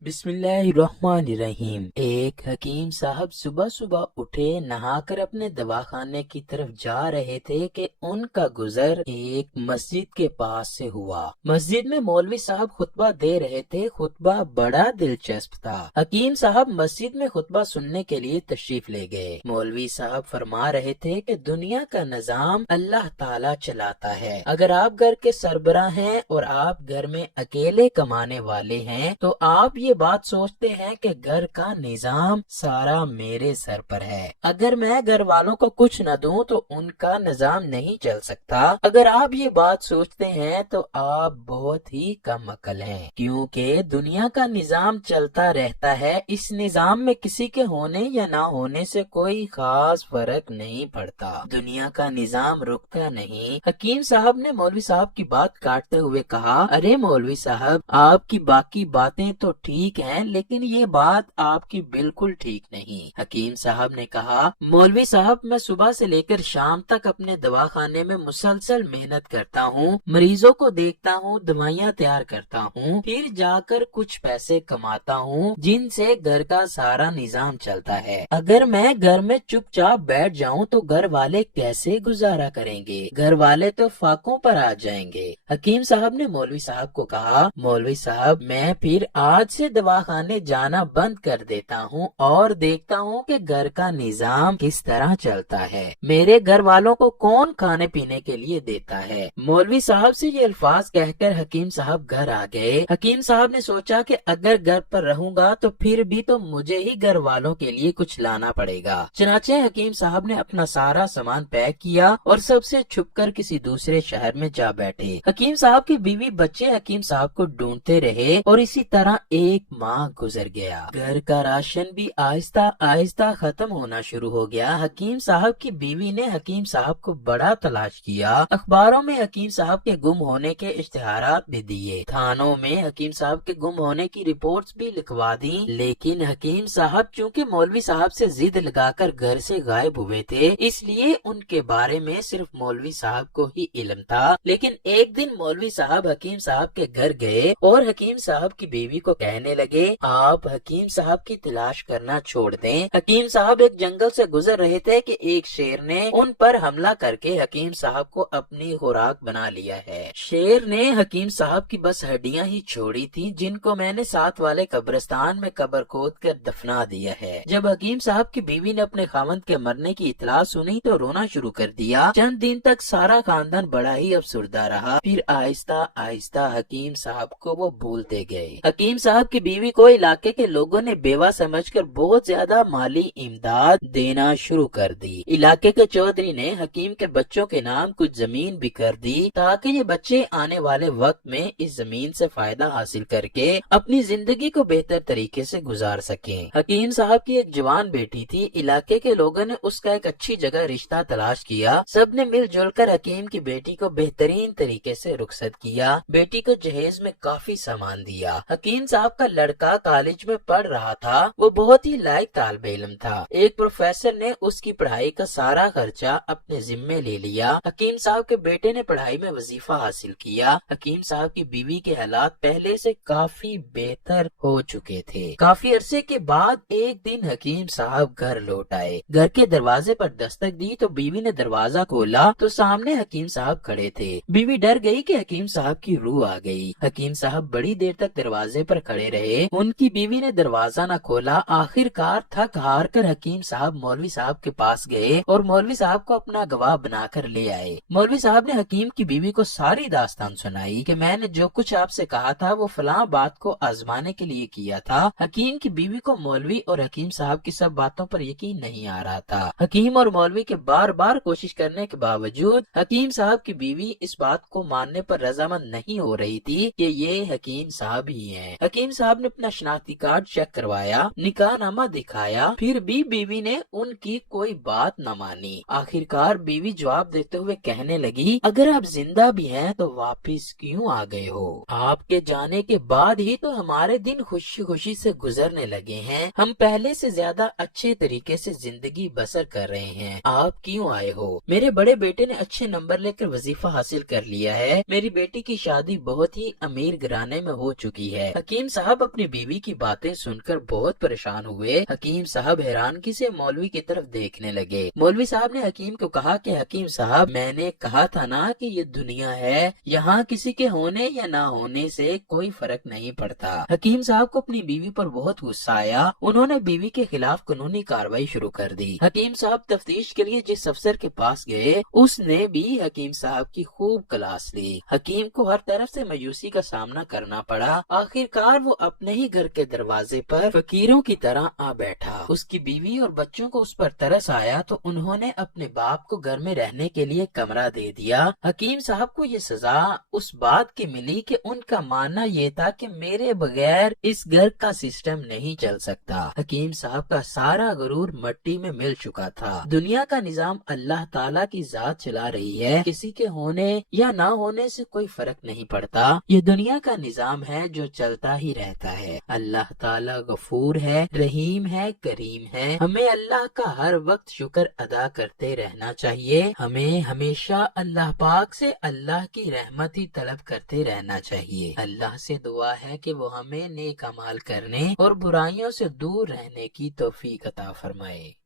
بسم اللہ الرحمن الرحیم۔ ایک حکیم صاحب صبح صبح اٹھے، نہا کر اپنے دواخانے کی طرف جا رہے تھے کہ ان کا گزر ایک مسجد کے پاس سے ہوا۔ مسجد میں مولوی صاحب خطبہ دے رہے تھے۔ خطبہ بڑا دلچسپ تھا۔ حکیم صاحب مسجد میں خطبہ سننے کے لیے تشریف لے گئے۔ مولوی صاحب فرما رہے تھے کہ دنیا کا نظام اللہ تعالی چلاتا ہے۔ اگر آپ گھر کے سربراہ ہیں اور آپ گھر میں اکیلے کمانے والے ہیں تو آپ یہ بات سوچتے ہیں کہ گھر کا نظام سارا میرے سر پر ہے۔ اگر میں گھر والوں کو کچھ نہ دوں تو ان کا نظام نہیں چل سکتا۔ اگر آپ یہ بات سوچتے ہیں تو آپ بہت ہی کم عقل ہیں، کیونکہ دنیا کا نظام چلتا رہتا ہے۔ اس نظام میں کسی کے ہونے یا نہ ہونے سے کوئی خاص فرق نہیں پڑتا۔ دنیا کا نظام رکتا نہیں۔ حکیم صاحب نے مولوی صاحب کی بات کاٹتے ہوئے کہا، ارے مولوی صاحب، آپ کی باقی باتیں تو ٹھیک ہیں لیکن یہ بات آپ کی بالکل ٹھیک نہیں۔ حکیم صاحب نے کہا، مولوی صاحب، میں صبح سے لے کر شام تک اپنے دواخانے میں مسلسل محنت کرتا ہوں، مریضوں کو دیکھتا ہوں، دوائیاں تیار کرتا ہوں، پھر جا کر کچھ پیسے کماتا ہوں جن سے گھر کا سارا نظام چلتا ہے۔ اگر میں گھر میں چپ چاپ بیٹھ جاؤں تو گھر والے کیسے گزارا کریں گے؟ گھر والے تو فاقوں پر آ جائیں گے۔ حکیم صاحب نے مولوی صاحب کو کہا، مولوی صاحب، میں پھر آج سے دواخانے جانا بند کر دیتا ہوں اور دیکھتا ہوں کہ گھر کا نظام کس طرح چلتا ہے۔ میرے گھر والوں کو کون کھانے پینے کے لیے دیتا ہے؟ مولوی صاحب سے یہ الفاظ کہہ کر حکیم صاحب گھر آ گئے۔ حکیم صاحب نے سوچا کہ اگر گھر پر رہوں گا تو پھر بھی تو مجھے ہی گھر والوں کے لیے کچھ لانا پڑے گا۔ چنانچہ حکیم صاحب نے اپنا سارا سامان پیک کیا اور سب سے چھپ کر کسی دوسرے شہر میں جا بیٹھے۔ حکیم صاحب کی بیوی بچے حکیم صاحب کو ڈھونڈتے رہے اور اسی طرح ایک ماہ گزر گیا۔ گھر کا راشن بھی آہستہ آہستہ ختم ہونا شروع ہو گیا۔ حکیم صاحب کی بیوی نے حکیم صاحب کو بڑا تلاش کیا۔ اخباروں میں حکیم صاحب کے گم ہونے کے اشتہارات بھی دیے، تھانوں میں حکیم صاحب کے گم ہونے کی رپورٹس بھی لکھوا دی، لیکن حکیم صاحب چونکہ مولوی صاحب سے ضد لگا کر گھر سے غائب ہوئے تھے، اس لیے ان کے بارے میں صرف مولوی صاحب کو ہی علم تھا۔ لیکن ایک دن مولوی صاحب حکیم صاحب کے گھر گئے اور حکیم صاحب کی بیوی کو کہنے لگے، آپ حکیم صاحب کی تلاش کرنا چھوڑ دیں۔ حکیم صاحب ایک جنگل سے گزر رہے تھے کہ ایک شیر نے ان پر حملہ کر کے حکیم صاحب کو اپنی خوراک بنا لیا ہے۔ شیر نے حکیم صاحب کی بس ہڈیاں ہی چھوڑی تھی، جن کو میں نے ساتھ والے قبرستان میں قبر کھود کر دفنا دیا ہے۔ جب حکیم صاحب کی بیوی نے اپنے خاوند کے مرنے کی اطلاع سنی تو رونا شروع کر دیا۔ چند دن تک سارا خاندان بڑا ہی افسردہ رہا، پھر آہستہ آہستہ حکیم صاحب کو وہ بھولتے گئے۔ حکیم صاحب کی بیوی کو علاقے کے لوگوں نے بیوہ سمجھ کر بہت زیادہ مالی امداد دینا شروع کر دی۔ علاقے کے چودھری نے حکیم کے بچوں کے نام کچھ زمین بھی کر دی تاکہ یہ بچے آنے والے وقت میں اس زمین سے فائدہ حاصل کر کے اپنی زندگی کو بہتر طریقے سے گزار سکیں۔ حکیم صاحب کی ایک جوان بیٹی تھی۔ علاقے کے لوگوں نے اس کا ایک اچھی جگہ رشتہ تلاش کیا۔ سب نے مل جل کر حکیم کی بیٹی کو بہترین طریقے سے رخصت کیا۔ بیٹی کو جہیز میں کافی سامان دیا۔ حکیم صاحب کا لڑکا کالج میں پڑھ رہا تھا۔ وہ بہت ہی لائق طالب علم تھا۔ ایک پروفیسر نے اس کی پڑھائی کا سارا خرچہ اپنے ذمے لے لیا۔ حکیم صاحب کے بیٹے نے پڑھائی میں وظیفہ حاصل کیا۔ حکیم صاحب کی بیوی کے حالات پہلے سے کافی بہتر ہو چکے تھے۔ کافی عرصے کے بعد ایک دن حکیم صاحب گھر لوٹ آئے۔ گھر کے دروازے پر دستک دی تو بیوی نے دروازہ کھولا تو سامنے حکیم صاحب کھڑے تھے۔ بیوی ڈر گئی کہ حکیم صاحب کی روح آ گئی۔ حکیم صاحب بڑی دیر تک دروازے پر کھڑے رہے۔ ان کی بیوی نے دروازہ نہ کھولا۔ آخر کار تھک ہار کر حکیم صاحب مولوی صاحب کے پاس گئے اور مولوی صاحب کو اپنا گواہ بنا کر لے آئے۔ مولوی صاحب نے حکیم کی بیوی کو ساری داستان سنائی کہ میں نے جو کچھ آپ سے کہا تھا وہ فلاں بات کو آزمانے کے لیے کیا تھا۔ حکیم کی بیوی کو مولوی اور حکیم صاحب کی سب باتوں پر یقین نہیں آ رہا تھا۔ حکیم اور مولوی کے بار بار کوشش کرنے کے باوجود حکیم صاحب کی بیوی اس بات کو ماننے پر رضامند نہیں ہو رہی تھی کہ یہ حکیم صاحب ہی ہیں۔ حکیم صاحب نے اپنا شناختی کارڈ چیک کروایا، نکاح نامہ دکھایا، پھر بھی بیوی نے ان کی کوئی بات نہ مانی۔ آخر کار بیوی جواب دیتے ہوئے کہنے لگی، اگر آپ زندہ بھی ہیں تو واپس کیوں آ گئے ہو؟ آپ کے جانے کے بعد ہی تو ہمارے دن خوشی خوشی سے گزرنے لگے ہیں۔ ہم پہلے سے زیادہ اچھے طریقے سے زندگی بسر کر رہے ہیں۔ آپ کیوں آئے ہو؟ میرے بڑے بیٹے نے اچھے نمبر لے کر وظیفہ حاصل کر لیا ہے۔ میری بیٹی کی شادی بہت ہی امیر گھرانے میں ہو چکی ہے۔ حکیم صاحب صاحب اپنی بیوی کی باتیں سن کر بہت پریشان ہوئے۔ حکیم صاحب حیرانگی سے مولوی کی طرف دیکھنے لگے۔ مولوی صاحب نے حکیم کو کہا کہ حکیم صاحب، میں نے کہا تھا نا کہ یہ دنیا ہے، یہاں کسی کے ہونے یا نہ ہونے سے کوئی فرق نہیں پڑتا۔ حکیم صاحب کو اپنی بیوی پر بہت غصہ آیا۔ انہوں نے بیوی کے خلاف قانونی کارروائی شروع کر دی۔ حکیم صاحب تفتیش کے لیے جس افسر کے پاس گئے، اس نے بھی حکیم صاحب کی خوب کلاس لی۔ حکیم کو ہر طرف سے مایوسی کا سامنا کرنا پڑا۔ آخرکار وہ اپنے ہی گھر کے دروازے پر فقیروں کی طرح آ بیٹھا۔ اس کی بیوی اور بچوں کو اس پر ترس آیا تو انہوں نے اپنے باپ کو گھر میں رہنے کے لیے کمرہ دے دیا۔ حکیم صاحب کو یہ سزا اس بات کی ملی کہ ان کا ماننا یہ تھا کہ میرے بغیر اس گھر کا سسٹم نہیں چل سکتا۔ حکیم صاحب کا سارا غرور مٹی میں مل چکا تھا۔ دنیا کا نظام اللہ تعالیٰ کی ذات چلا رہی ہے، کسی کے ہونے یا نہ ہونے سے کوئی فرق نہیں پڑتا۔ یہ دنیا کا نظام ہے جو چلتا ہی رہتا ہے۔ اللہ تعالیٰ غفور ہے، رحیم ہے، کریم ہے۔ ہمیں اللہ کا ہر وقت شکر ادا کرتے رہنا چاہیے۔ ہمیں ہمیشہ اللہ پاک سے اللہ کی رحمت ہی طلب کرتے رہنا چاہیے۔ اللہ سے دعا ہے کہ وہ ہمیں نیک اعمال کرنے اور برائیوں سے دور رہنے کی توفیق عطا فرمائے۔